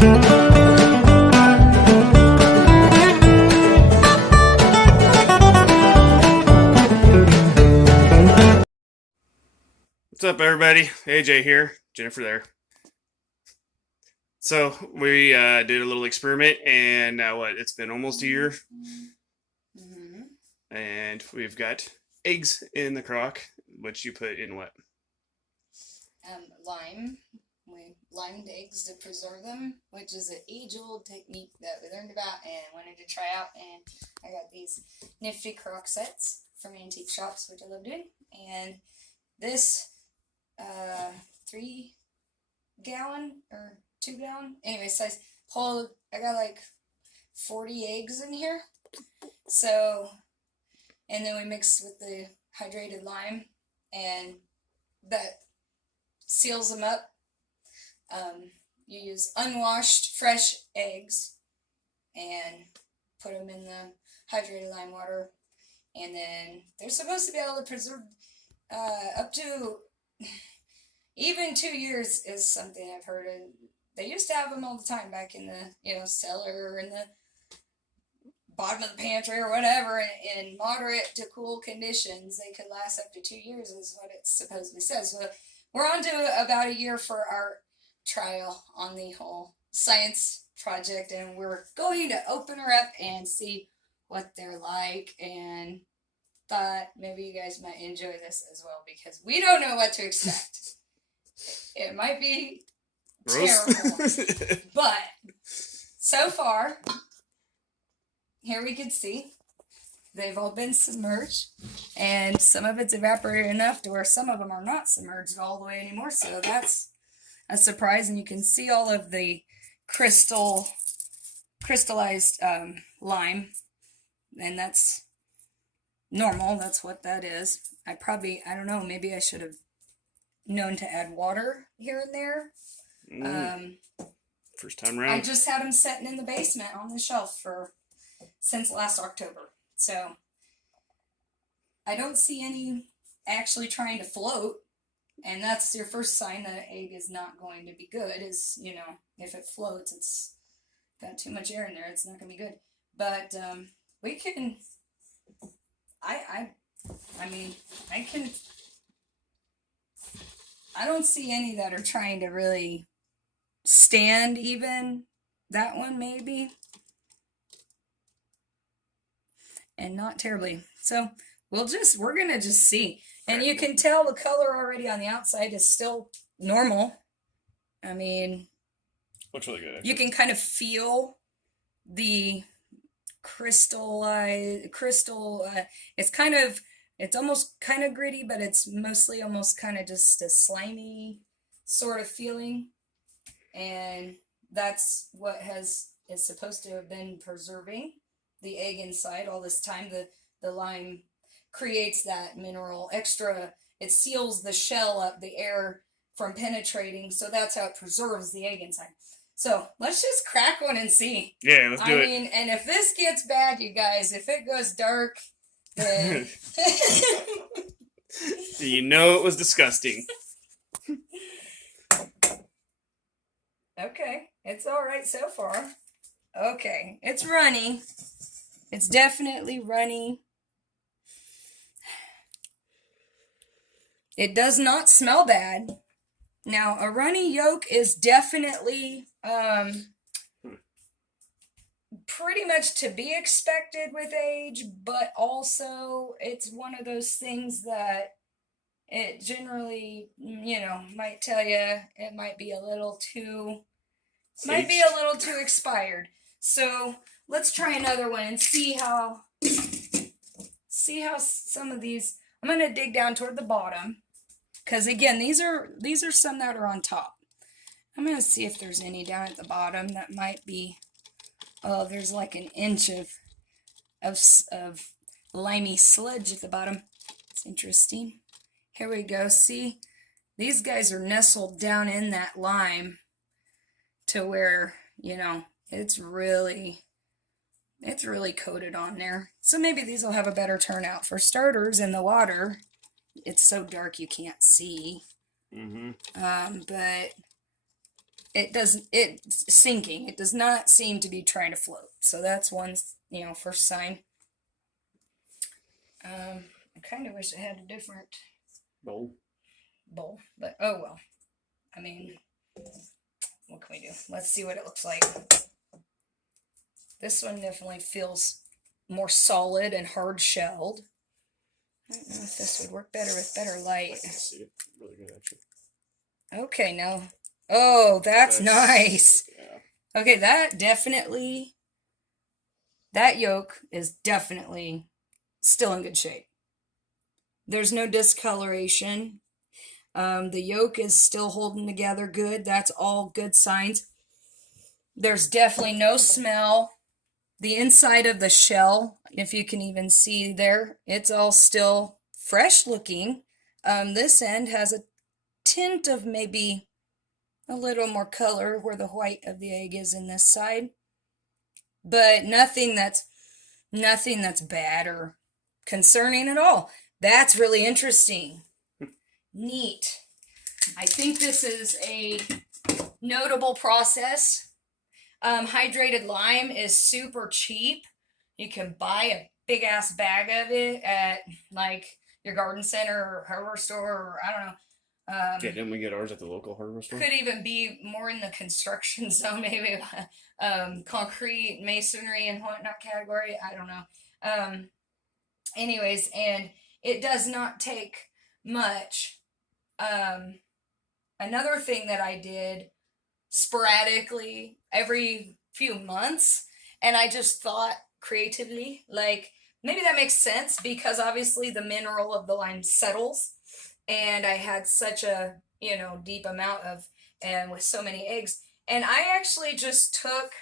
What's up, everybody? AJ here, Jennifer there. So we did a little experiment, and now it's been almost a year, Mm-hmm. and we've got eggs in the crock, which you put in what? Lime. We limed eggs to preserve them, which is an age-old technique that we learned about and wanted to try out. And I got these nifty crock sets from antique shops, which I love doing. And this 3-gallon or 2-gallon, anyway, size hold. I got like 40 eggs in here. So, and then we mix with the hydrated lime, and that seals them up. You use unwashed fresh eggs and put them in the hydrated lime water, and then they're supposed to be able to preserve up to even 2 years is something I've heard. And they used to have them all the time back in the cellar or in the bottom of the pantry or whatever, in moderate to cool conditions. They could last up to 2 years is what it supposedly says. So we're on to about a year for our trial on the whole science project, and we're going to open her up and see what they're like, and thought maybe you guys might enjoy this as well, because we don't know what to expect. It might be Gross. terrible, but so far, here we can see they've all been submerged, and some of it's evaporated enough to where some of them are not submerged all the way anymore, so that's a surprise. And you can see all of the crystallized lime, and that's normal. That's what that is. I don't know, maybe I should have known to add water here and there. First time around. I just had them sitting in the basement on the shelf since last October. So I don't see any actually trying to float. And that's your first sign that an egg is not going to be good, is, if it floats, it's got too much air in there, it's not going to be good. But we can, I don't see any that are trying to really stand even. That one maybe. And not terribly. So we're going to just see. And you can tell the color already on the outside is still normal. I mean, looks really good, actually. You can kind of feel the crystal. It's almost kind of gritty, but it's mostly almost kind of just a slimy sort of feeling. And that's what is supposed to have been preserving the egg inside all this time. The lime creates that mineral extra. It seals the shell up, the air from penetrating, so that's how it preserves the egg inside. So let's just crack one and see. Yeah, let's do it. And if this gets bad, you guys, if it goes dark, then you know it was disgusting. Okay, it's all right so far. Okay, it's runny. It's definitely runny. It does not smell bad. Now, a runny yolk is definitely pretty much to be expected with age, but also it's one of those things that it generally, might tell you it might be a little too expired. So let's try another one and see how some of these. I'm going to dig down toward the bottom, because again, these are some that are on top. I'm going to see if there's any down at the bottom that might be. Oh, there's like an inch of limey sludge at the bottom. It's interesting. Here we go. See, these guys are nestled down in that lime to where, it's really coated on there. So maybe these will have a better turnout. For starters, in the water, it's so dark you can't see. Mm-hmm. But it's sinking. It does not seem to be trying to float. So that's one, first sign. I kind of wish I had a different Bowl. but oh well. I mean, what can we do? Let's see what it looks like. This one definitely feels more solid and hard shelled. I don't know if this would work better with better I light. can see it really good actually. Okay, now. Oh, that's nice. Yeah. Okay, that yolk is definitely still in good shape. There's no discoloration. The yolk is still holding together good. That's all good signs. There's definitely no smell. The inside of the shell, if you can even see there, it's all still fresh looking. This end has a tint of maybe a little more color where the white of the egg is in this side, but nothing that's bad or concerning at all. That's really interesting. Neat. I think this is a notable process. Hydrated lime is super cheap. You can buy a big ass bag of it at like your garden center or hardware store, or I don't know. Yeah, didn't we get ours at the local hardware store? Could even be more in the construction zone, maybe concrete, masonry, and whatnot category. I don't know. Anyways, and it does not take much. Another thing that I did sporadically every few months, and I just thought creatively, like maybe that makes sense because obviously the mineral of the lime settles, and I had such a deep amount of, and with so many eggs, and I actually just took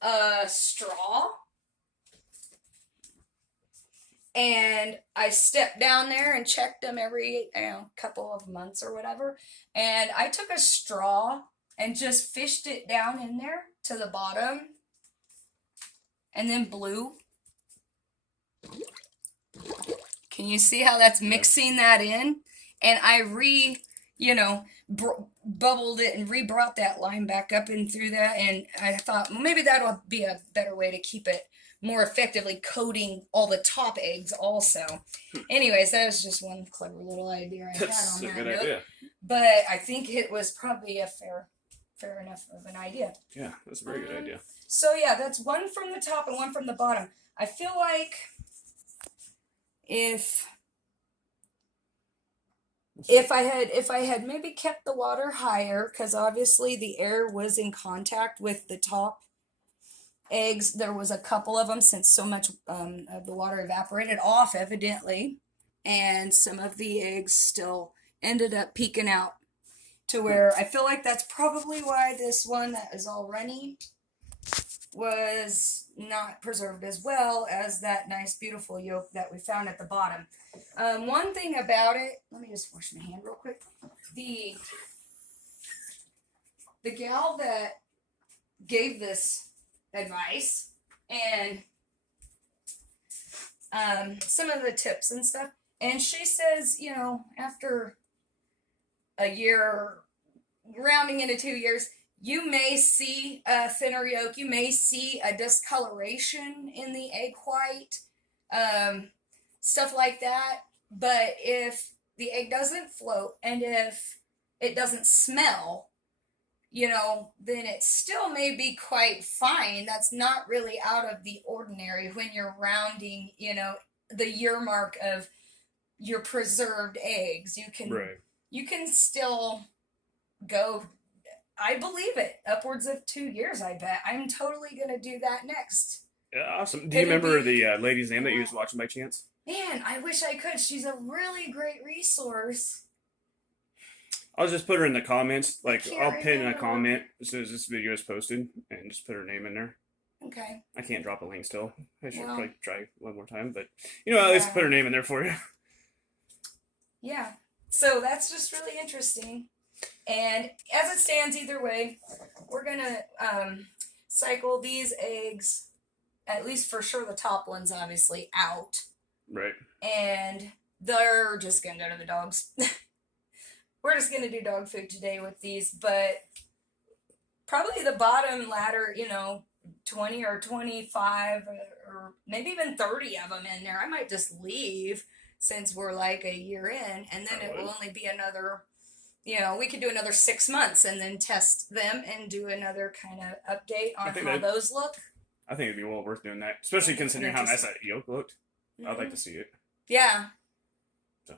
a straw and I stepped down there and checked them every couple of months or whatever, and I took a straw and just fished it down in there to the bottom and then blew. Can you see how that's mixing that in? And I bubbled it and re-brought that lime back up and through that, and I thought, well, maybe that'll be a better way to keep it more effectively coating all the top eggs also. Anyways, that was just one clever little idea I had on that note. Idea. But I think it was probably a fair enough of an idea. Yeah, that's a very good idea. So yeah, that's one from the top and one from the bottom. I feel like if I had maybe kept the water higher, because obviously the air was in contact with the top eggs. There was a couple of them, since so much of the water evaporated off evidently, and some of the eggs still ended up peeking out to where I feel like that's probably why this one that is all runny was not preserved as well as that nice beautiful yolk that we found at the bottom. One thing about it, let me just wash my hand real quick. The gal that gave this advice and some of the tips and stuff, and she says, after a year, rounding into 2 years, you may see a thinner yolk, you may see a discoloration in the egg white, stuff like that. But if the egg doesn't float and if it doesn't smell, then it still may be quite fine. That's not really out of the ordinary when you're rounding, the year mark of your preserved eggs. You can still go, I believe it, upwards of 2 years, I bet. I'm totally going to do that next. Yeah, awesome. Do you remember the lady's name that you was watching by chance? Man, I wish I could. She's a really great resource. I'll just put her in the comments. I'll pin a comment as soon as this video is posted and just put her name in there. Okay. I can't drop a link still. I should probably try one more time, but at least put her name in there for you. Yeah. So that's just really interesting. And as it stands, either way, we're going to cycle these eggs, at least for sure the top ones, obviously, out. Right. And they're just going to go to the dogs. We're just going to do dog food today with these, but probably the bottom ladder, 20 or 25 or maybe even 30 of them in there. I might just leave since we're like a year in, and then it will only be another, we could do another 6 months and then test them and do another kind of update on how those look. I think it'd be well worth doing that, especially considering how nice that yolk looked. I'd like to see it. Yeah. So,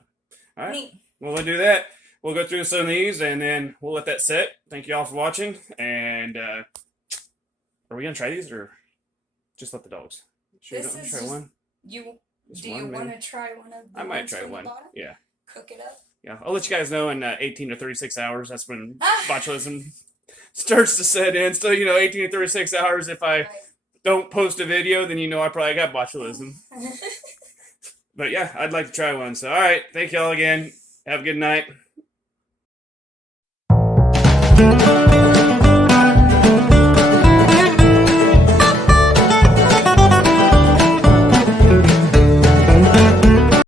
all right. Neat. Well, we'll do that. We'll go through some of these, and then we'll let that sit. Thank you all for watching. And are we gonna try these, or just let the dogs? Should we try one? Do you want to try one of the I might try from one. The bottom? Yeah. Cook it up. Yeah, I'll let you guys know in 18 to 36 hours. That's when botulism starts to set in. So 18 to 36 hours. If I don't post a video, then I probably got botulism. But yeah, I'd like to try one. So all right, thank y'all again. Have a good night.